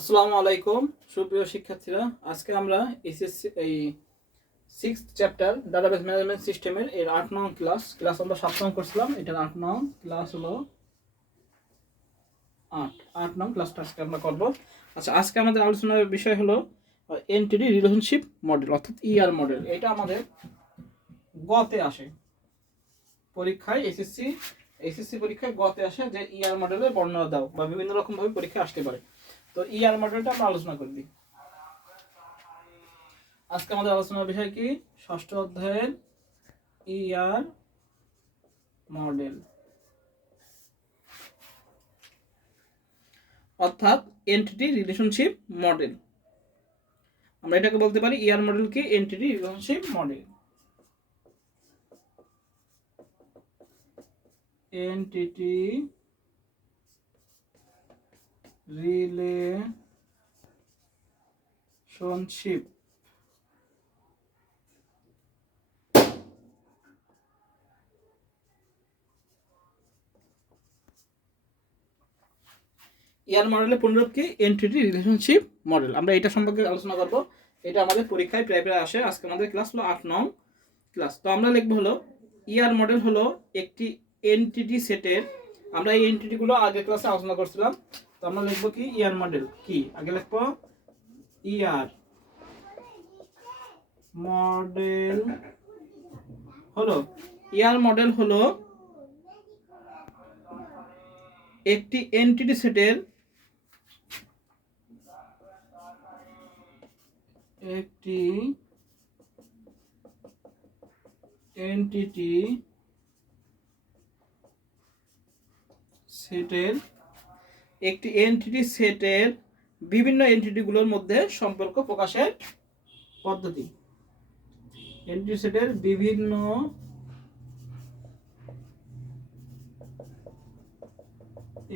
আসসালামু আলাইকুম, সুপ্রিয় শিক্ষার্থীরা। আজকে আমরা এসএসসি, এই সিক্স চ্যাপ্টার ডাটাবেস ম্যানেজমেন্ট সিস্টেমের এর আট নং ক্লাস ক্লাস আমরা সাত নং করছিলাম, এটার আট নং ক্লাস হলো আট আট নং ক্লাসটা আজকে আমরা করব। আচ্ছা আজকে আমাদের আলোচনার বিষয় হলো এনটিডি রিলেশনশিপ মডেল অর্থাৎ ইআর মডেল এটা আমাদের গতে আসে। পরীক্ষায় এসএসসি এসএসসি পরীক্ষায় গতে আসে যে ইআর মডেলের বর্ণনা দাও, বা বিভিন্ন রকমভাবে পরীক্ষা আসতে পারে। তো ইআর মডেলটা আমরা আলোচনা করে দিই। আজকে আমাদের আলোচনার বিষয় কি? ষষ্ঠ অধ্যায়ের ইআর মডেল অর্থাৎ এন্টিটি রিলেশনশিপ মডেল আমরা এটাকে বলতে পারি ইআর মডেল কি? Entity relationship model entity relationship ER মডেলের পুনরূপ কি এন্টিটি রিলেশনশিপ মডেল আমরা এটা সম্পর্কে আলোচনা করব। এটা আমাদের পরীক্ষায় প্রায় প্রায় আসে। আজকে আমাদের ক্লাস হলো আট নং ক্লাস তো আমরা লিখব হলো, ইয়ার মডেল হলো একটি এনটিটি সেটের আমরা এই এনটিটিগুলো আগের ক্লাসে আলোচনা করছিলাম। তো আমরা লিখব কি? ER model. কি? আগে লিখব? ইয়ার মডেল হলো, ইয়ার মডেল হলো একটি এনটিটি সেটের একটি এনটিটি সেটের একটি এনটিটি সেটের বিভিন্ন এনটিটিগুলোর মধ্যে সম্পর্ক প্রকাশের পদ্ধতি। এনটিটি সেটের বিভিন্ন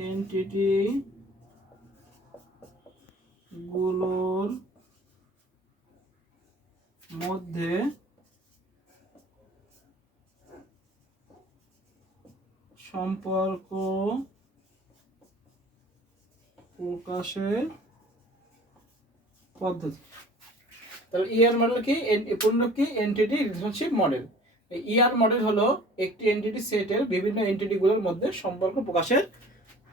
এনটিটি গুলোর মধ্যে সম্পর্ক প্রকাশের পদ্ধতি। তাহলে ইআর মডেল কি? পূর্ণ কি? Entity relationship model ER model হলো একটি এনটিটি সেটের বিভিন্ন এনটিটিগুলোর মধ্যে সম্পর্ক প্রকাশের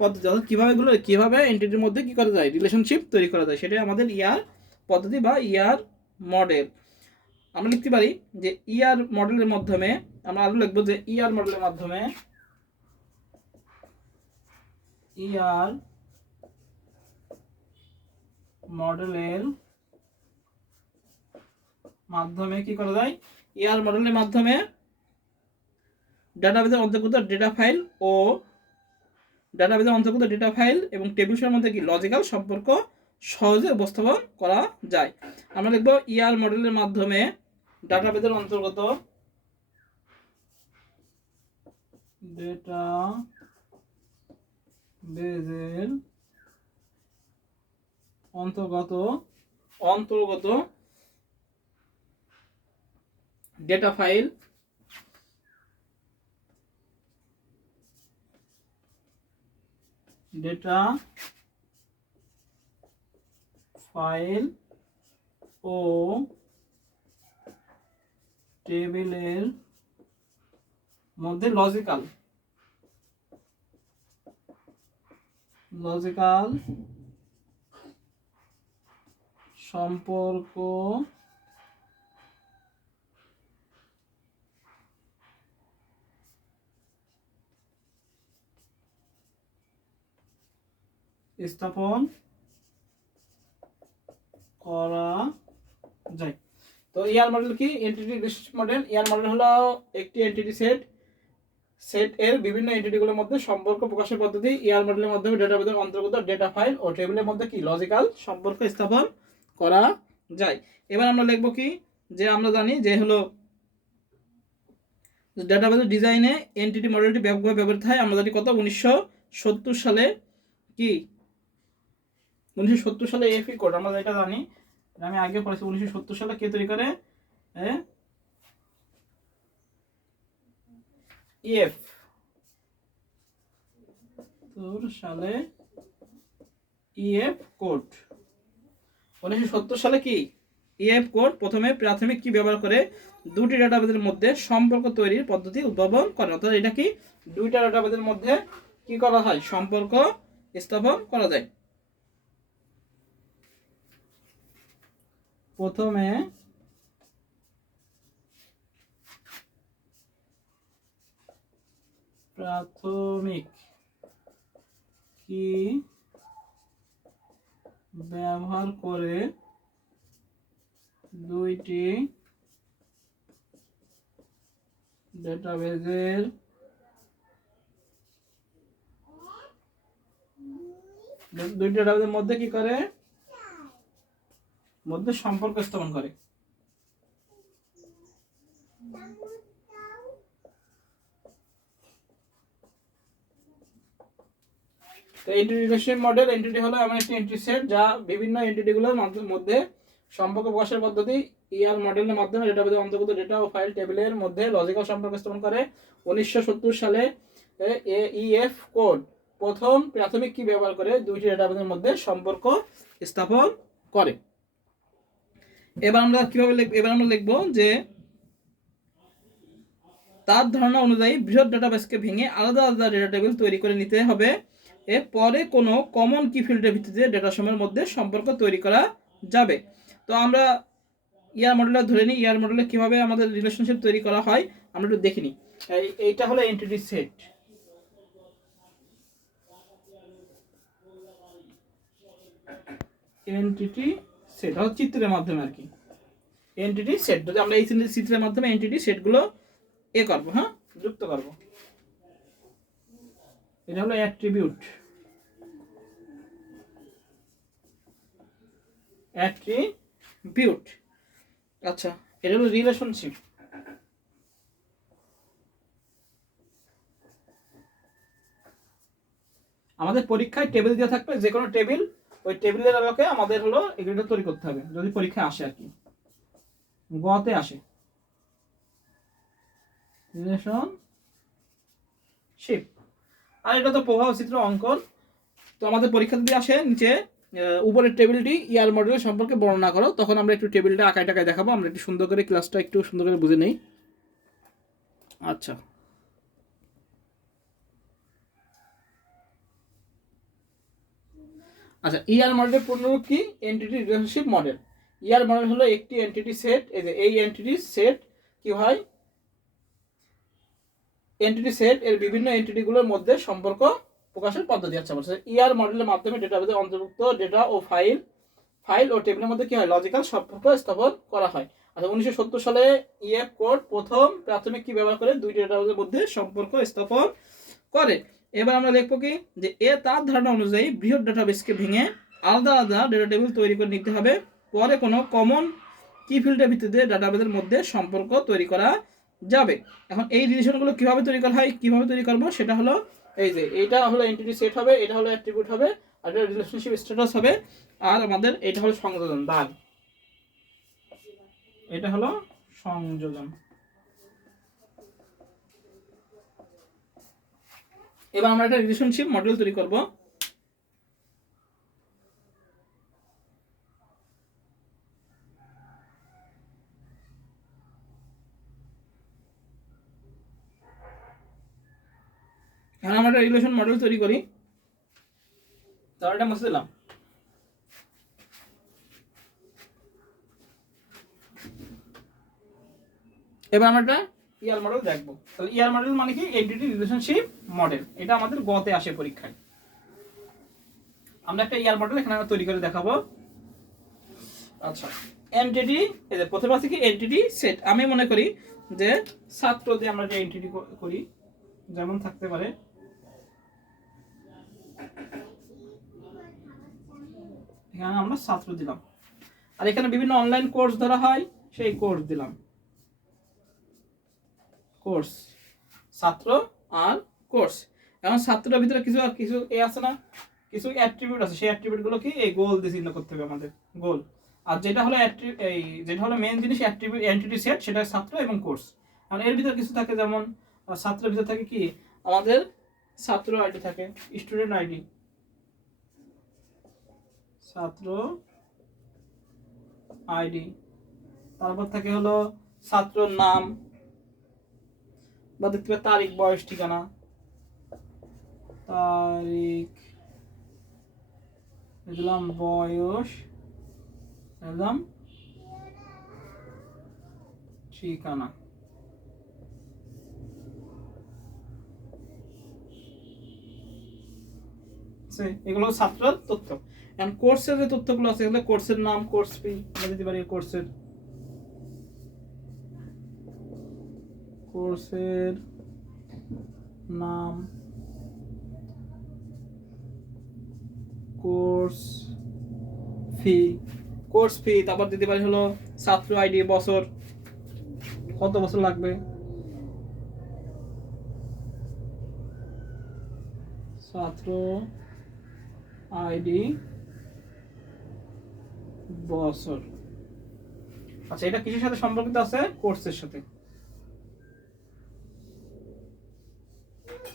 পদ্ধতি। অর্থাৎ কীভাবে গুলো কীভাবে এনটিটির মধ্যে কি করা যায়? রিলেশনশিপ তৈরি করা যায়। সেটাই আমাদের ইয়ার পদ্ধতি বা ইয়ার মডেল আমরা লিখতে পারি যে ইয়ার মডেলের মাধ্যমে আমরা আরও লিখব যে ইয়ার মডেলের মাধ্যমে ইয়ার মডেলের মাধ্যমে কি করা যায়? ইয়ার মডেলের মাধ্যমে ডাটাবেজের অন্তর্গত ডেটা ফাইল ও ডাটাবেজের অন্তর্গত ডেটা ফাইল এবং টেবিলসের মধ্যে কি লজিক্যাল সম্পর্ক সহজে উপস্থাপন করা যায়। আমরা লিখব ইয়ার মডেলের মাধ্যমে ডাটাবেজের অন্তর্গত ডেটা বেজের অন্তর্গত অন্তর্গত ডেটা ফাইল ডেটা ফাইল ও টেবিলের মধ্যে লজিক্যাল লজিক্যাল সম্পর্ক স্থাপন করা যায়। তো ইয়ার মডেল কি? এন্টিটি মডেল ইয়ার মডেল হলো একটি এন্টিটি সেট সেট এর বিভিন্ন এন্টিটিগুলোর মধ্যে সম্পর্ক প্রকাশের পদ্ধতি। ইয়ার মডেলের মাধ্যমে ডেটা অন্তর্গত ডেটা ফাইল ও টেবিলের মধ্যে কি? লজিক্যাল সম্পর্ক স্থাপন করা যায়। এবার আমরা লিখব কি? যে আমরা জানি যে হলো ডেটাবেজের ডিজাইনে এনটিটি মডেলটি ব্যাপকভাবে ব্যবহৃত হয়। আমরা জানি কত? উনিশশো সত্তর সালে কি? উনিশশো সত্তর সালে এফি কোড আমরা এটা জানি আমি আগে পড়েছি, উনিশশো সত্তর সালে কে তৈরি করে? ইএফ তোর সালে ইএফ কোড উনিশশো সত্তর সালে কি ইএফ কোড প্রথমে প্রাথমিক কি ব্যবহার করে? দুটি ডাটাবেজের মধ্যে সম্পর্ক তৈরির পদ্ধতি উদ্ভাবন করে। অর্থাৎ এটা কি? দুইটা ডাটাবেজের মধ্যে কি করা হয়? সম্পর্ক স্থাপন করা যায়। প্রথমে প্রাথমিক কি ব্যবহার করে দুইটি ডেটাবেজের দুইটি ডেটাবেজের মধ্যে কি করে? মধ্যে সম্পর্ক স্থাপন করে। তো এন্টিটি রিলেশন মডেল এন্টিটি হলো এমন একটি এন্টিটি সেট যা বিভিন্ন এন্টিটিগুলোর মাধ্য- সম্পর্ক প্রকাশের পদ্ধতি ইআর মডেলের মাধ্যমে ডেটাবেজের অন্তর্গত ডেটা ও ফাইল টেবিলের মধ্যে লজিক্যাল সম্পর্ক স্থাপন করে। উনিশশো সত্তর সালে ইএফ কোড প্রথম প্রাথমিক কি ব্যবহার করে? দুইটি ডেটাবেজের মধ্যে সম্পর্ক স্থাপন করে। এবার আমরা কীভাবে লিখব এবার আমরা লিখব যে তার ধারণা অনুযায়ী বৃহৎ ডাটাবেসকে ভেঙে আলাদা আলাদা ডেটা টেবিল তৈরি করে নিতে হবে। এর পরে কোনো কমন কি ফিল্ডের ভিত্তিতে ডেটা সময়ের মধ্যে সম্পর্ক তৈরি করা যাবে। তো আমরা ইয়ার মডেলটা ধরে নিই। ইয়ার মডেলে কীভাবে আমাদের রিলেশনশিপ তৈরি করা হয়, আমরা একটু দেখে নিই। এইটা হলো এন্টিটি সেট এন্টিটি সেট হলো চিত্রের মাধ্যমে আর কি। এন্টিটি সেট যদি আমরা এই চিত্রের মাধ্যমে এন্টিটি সেটগুলো এ করব হ্যাঁ? যুক্ত করব। এটা হলো অ্যাট্রিবিউট। অ্যাট্রিবিউট। আচ্ছা। এটা হলো রিলেশনশিপ আমাদের পরীক্ষায় টেবিল দেওয়া থাকবে যে কোনো টেবিল ওই টেবিলের আলোকে আমাদের হলো এগুলো তৈরি করতে হবে যদি পরীক্ষায় আসে আর কি। গতে আসে। রিলেশন শিপ আর এটা তো প্রভাব চিত্র অঙ্কন। তো আমাদের পরীক্ষা যদি আসে নিচে উপরের টেবিলটি ইয়ার মডেল সম্পর্কে বর্ণনা করো। তখন আমরা একটু টেবিলটা আঁকায় টাকায় দেখাবো। আমরা একটু সুন্দর করে ক্লাসটা একটু সুন্দর করে বুঝে নেই। আচ্ছা। আচ্ছা ইয়ার মডেলের পূর্ণরূপ কি? Entity relationship model ER model হলো একটি এন্টিটি সেট এই যে, এই এন্টিটি সেট কি হয়? এন্টিটি সেট এর বিভিন্ন এন্টিটিগুলোর মধ্যে সম্পর্ক প্রকাশের পদ্ধতি আছে। বলছে ইয়ার মডেলের মাধ্যমে ডেটাবেজে অন্তর্ভুক্ত ডেটা ও ফাইল ফাইল ও টেবিলের মধ্যে কি হয়? লজিক্যাল সম্পর্ক স্থাপন করা হয়। আচ্ছা উনিশশো সত্তর সালে ইএফ কোড প্রথম প্রাথমিক কি ব্যবহার করে? দুই ডেটাবেজের মধ্যে সম্পর্ক স্থাপন করে। এবার আমরা দেখব কি? যে এ তার ধারণা অনুযায়ী বৃহৎ ডেটাবেসকে ভেঙে আলাদা আলাদা ডেটা টেবিল তৈরি করে নিতে হবে। পরে কোনো কমন কি ফিল্ডের ভিত্তিতে ডাটাবেজের মধ্যে সম্পর্ক তৈরি করা যাবে। এখন এই রিলেশনগুলো কীভাবে তৈরি করা হয়, কীভাবে তৈরি করব, সেটা হলো এই যে এটা হলো এন্টিটি সেট হবে, এটা হলো অ্যাট্রিবিউট হবে, আর এটা রিলেশনশিপ স্ট্যাটাস হবে, আর আমাদের এটা হলো সংযোজন দাগ এটা হলো সংযোজন। এবার আমরা একটা রিলেশনশিপ মডেল তৈরি করব। এখন আমরা একটা রিলেশন মডেল তৈরি করি। তাহলে এটা মুছে দিলাম। এবার আমরা একটা ইয়ার মডেল দেখব। তাহলে ইয়ার মডেল মানে কি? এন্টিটি রিলেশনশিপ মডেল এটা আমাদের গতে আসে পরীক্ষায়। আমরা একটা ইয়ার মডেল এখানে আমরা তৈরি করে দেখাবো। আচ্ছা। এন্টিটি এই যে প্রথমে আছে কি? এন্টিটি সেট আমি মনে করি যে ছাত্র দিয়ে আমরা যে এন্টিটি করি, যেমন থাকতে পারে এখানে আমরা ছাত্র দিলাম। আর এখানে বিভিন্ন অনলাইন কোর্স ধরা হয়, সেই কোর্স দিলাম। কোর্স ছাত্র আর কোর্স এখন ছাত্রের ভিতরে কিছু আর কিছু এ আছে না? কিছু অ্যাট্রিবিউট আছে। সেই অ্যাট্রিবিউটগুলো কি? এই গোল দিয়ে চিহ্ন করতে হবে আমাদের। গোল আর যেটা হলো এই যেটা হলো মেন জিনিস অ্যাট্রিবিউট সেট সেটা ছাত্র এবং কোর্স এর ভিতরে কিছু থাকে যেমন ছাত্রের ভিতরে থাকে কি? আমাদের ছাত্র আইডি থাকে স্টুডেন্ট আইডি। ছাত্র আইডি। তারপর থাকে হলো ছাত্রর নাম। বা দেখতে তারিখ, বয়স, ঠিকানা। তারিখ দিলাম বয়স দিলাম ঠিকানা। আছে, এগুলো ছাত্রের তথ্য। এখন কোর্সের যে তথ্যগুলো আছে এগুলো কোর্সের নাম কোর্স ফি আমরা দিতে পারি কোর্সের কোর্সের নাম কোর্স ফি কোর্স ফি তারপর দিতে পারি হলো ছাত্র আইডি বছর। কত বছর লাগবে? ছাত্র আইডি বছর। আচ্ছা এটা কিসের সাথে সম্পর্কিত আছে? কোর্সের সাথে।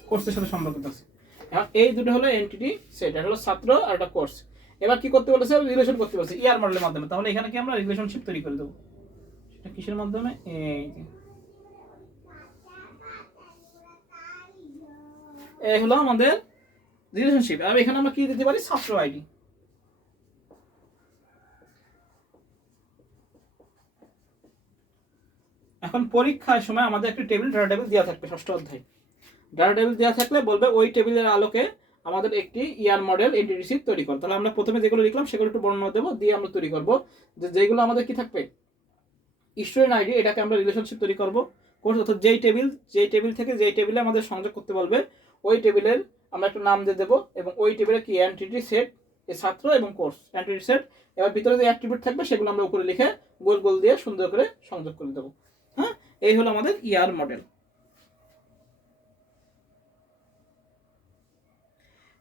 কোর্সের সাথে সম্পর্কিত আছে। এই দুটো হলো এন্টিটি সেট এটা হলো ছাত্র আর একটা কোর্স এবার কি করতে বলেছে? রিলেশন করতে বলেছে ইয়ার মডেলের মাধ্যমে। তাহলে এখানে কি আমরা রিলেশনশিপ তৈরি করে দেবো? সেটা কিসের মাধ্যমে। এই হলো আমাদের রিলেশনশিপ আর এখানে আমরা কি দিতে পারি? ছাত্র আইডি এখন পরীক্ষার সময় আমাদের একটা টেবিল ডাটা টেবিল দেওয়া থাকবে ষষ্ঠ অধ্যায়। ডাটা টেবিল দেওয়া থাকলে বলবে ওই টেবিলের আলোকে আমাদের একটি ইয়ার মডেল এন্টিটি তৈরি কর। তাহলে আমরা প্রথমে যেগুলো লিখলাম সেগুলো একটু বর্ণনা দেবো, দিয়ে আমরা তৈরি করব। যে যেগুলো আমাদের কি থাকবে? স্টুডেন্ট আইডি এটাকে আমরা রিলেশনশিপ তৈরি করব। কোর্স অর্থাৎ যেই টেবিল যেই টেবিল থেকে যেই টেবিলে আমাদের সংযোগ করতে বলবে, ওই টেবিলের আমরা একটা নাম দিয়ে দেবো, এবং ওই টেবিলে কি অ্যান্টিটি সেট এ ছাত্র এবং কোর্স অ্যান্টিটি সেট এবার ভিতরে যে অ্যাট্রিবিউট থাকবে সেগুলো আমরা উপরে লিখে গোল গোল দিয়ে সুন্দর করে সংযোগ করে দেবো। হ্যাঁ? এই হলো আমাদের ইয়ার মডেল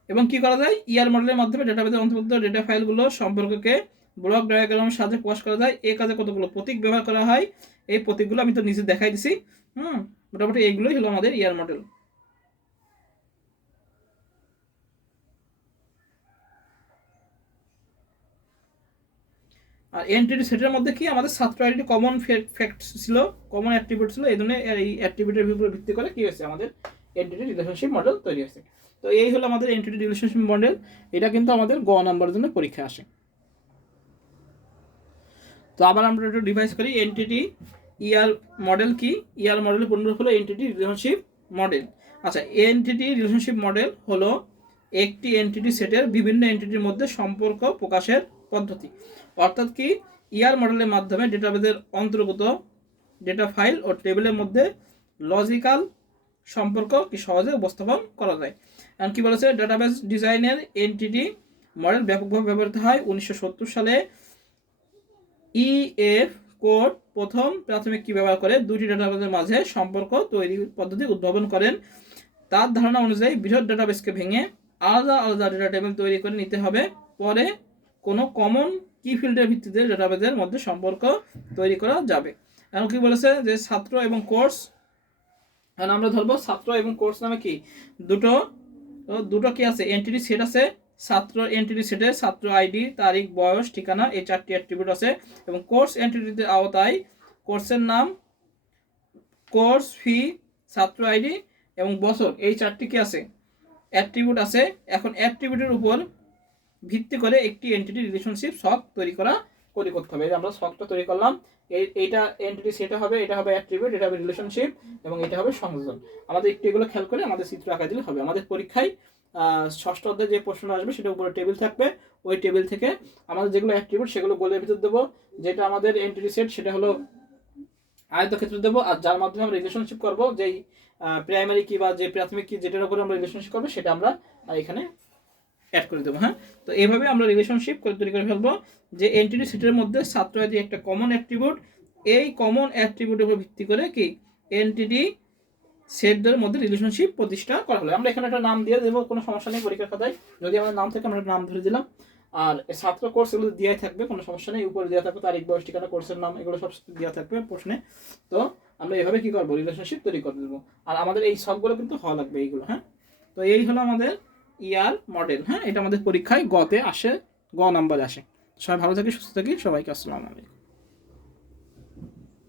এবং কি করা যায়? ইয়ার মডেলের মাধ্যমে ডেটাবেজের অন্তর্ভুক্ত ডেটা ফাইলগুলো সম্পর্ককে ব্লক ডায়াগ্রামের সাহায্যে প্রকাশ করা যায়। এই কাজে কতগুলো প্রতীক ব্যবহার করা হয়? এই প্রতীকগুলো আমি তো নিজে দেখাই দিছি। হুম? মোটামুটি এইগুলোই হলো আমাদের ইয়ার মডেল আর এন্টিটি সেটের মধ্যে কি আমাদের ছাত্র আইডি কমন ফ্যাক্ট ছিল কমন অ্যাট্রিবিউট ছিল, এই জন্য এই অ্যাট্রিবিউটের উপর ভিত্তি করে কি হয়েছে আমাদের এন্টিটি রিলেশনশিপ মডেল তৈরি হয়েছে। তো এই হলো আমাদের এন্টিটি রিলেশনশিপ মডেল এটা কিন্তু আমাদের গ নাম্বারের জন্য পরীক্ষা আসে। তো আবার আমরা একটু ডিভাইস করি এন্টিটি ইয়ার মডেল কি? ইয়ার মডেলের পূর্ণরূপ হলো এন্টিটি রিলেশনশিপ মডেল আচ্ছা এন্টিটি রিলেশনশিপ মডেল হলো একটি এন্টিটি সেটের বিভিন্ন এন্টিটির মধ্যে সম্পর্ক প্রকাশের পদ্ধতি। অর্থাৎ কি? ইয়ার মডেলের মাধ্যমে ডেটাবেজের অন্তর্গত ডেটা ফাইল ও টেবিলের মধ্যে লজিক্যাল সম্পর্ক কি সহজে উপস্থাপন করা যায়। এখন কি বলেছে? ডেটাবেস ডিজাইনের এনটিটি মডেল ব্যাপকভাবে ব্যবহৃত হয় উনিশশো সত্তর সালে। ইএফ কোড প্রথম প্রাথমিক কি ব্যবহার করে? দুটি ডেটাবেসের মাঝে সম্পর্ক তৈরি পদ্ধতি উদ্ভাবন করেন। তার ধারণা অনুযায়ী বৃহৎ ডেটাবেসকে ভেঙে আলাদা আলাদা ডেটা টেবিল তৈরি করে নিতে হবে। পরে কোনো কমন কি ফিল্ডের ভিত্তিতে ডেটাবেসের মধ্যে সম্পর্ক তৈরি করা যাবে? এখন কি বলেছে যে ছাত্র এবং কোর্স, এখন আমরা ধরবো ছাত্র এবং কোর্স নামে কি? দুটো দুটো কি আছে? এন্টিটি সেট আছে, ছাত্র এন্ট্রি সেটে ছাত্র আইডি তারিখ, বয়স, ঠিকানা, এই চারটি অ্যাট্রিবিউট আছে এবং কোর্স এন্টিটিতে আওতায় কোর্সের নাম, কোর্স ফি, ছাত্র আইডি এবং বছর, এই চারটি কি আছে? অ্যাট্রিবিউট আছে, এখন অ্যাট্রিবিউটের উপর ভিত্তি করে একটি এন্টিটি রিলেশনশিপ সক তৈরি করা তৈরি করতে হবে। আমরা সকটা তৈরি করলাম এইটা এন্টিটি সেটা হবে, এটা হবে অ্যাট্রিবিউট এটা হবে রিলেশনশিপ এবং এটা হবে সংযোজন। আমাদের একটু এগুলো খেয়াল করে আমাদের চিত্র আঁকা দিলে হবে। আমাদের পরীক্ষায় ষষ্ঠ অধ্যায়ে যে প্রশ্ন আসবে সেটা উপরে টেবিল থাকবে। ওই টেবিল থেকে আমাদের যেগুলো অ্যাট্রিবিউট সেগুলো গোলের ভিতর দেবো। যেটা আমাদের এন্টিটি সেট সেটা হলো আয়তক্ষেত্র দেবো আর যার মাধ্যমে আমরা রিলেশনশিপ করব, যেই প্রাইমারি কি বা যে প্রাথমিক কি যেটার উপরে আমরা রিলেশনশিপ করব সেটা আমরা এখানে অ্যাড করে দেবো হ্যাঁ? তো এইভাবে আমরা রিলেশনশিপ করে তৈরি করে ফেলব যে এন্টিটি সেটের মধ্যে ছাত্র আইডি একটা কমন অ্যাট্রিবিউট এই কমন অ্যাট্রিবিউটের উপর ভিত্তি করে কি? এন্টিটি সেটদের মধ্যে রিলেশনশিপ প্রতিষ্ঠা করা হলো। আমরা এখানে একটা নাম দিয়ে দেবো, কোনো সমস্যা নেই পরীক্ষার খাতায়। যদি আমাদের নাম থাকে, আমরা নাম ধরে দিলাম। আর ছাত্র কোর্স এগুলো দেওয়াই থাকবে, কোনো সমস্যা নেই। উপরে দেওয়া থাকবে তারিখ, বয়স, ঠিকানা কোর্সের নাম, এগুলো সব দেওয়া থাকবে প্রশ্নে। তো আমরা এভাবে কি করব? রিলেশনশিপ তৈরি করে দেবো। আর আমাদের এই সবগুলো কিন্তু হওয়া লাগবে এইগুলো হ্যাঁ? তো এই হলো আমাদের ইয়ার মডেল হ্যাঁ? এটা আমাদের পরীক্ষায় গতে আসে, গ নাম্বার আসে। সবাই ভালো থাকি, সুস্থ থাকি, সবাইকে আসসালামু আলাইকুম।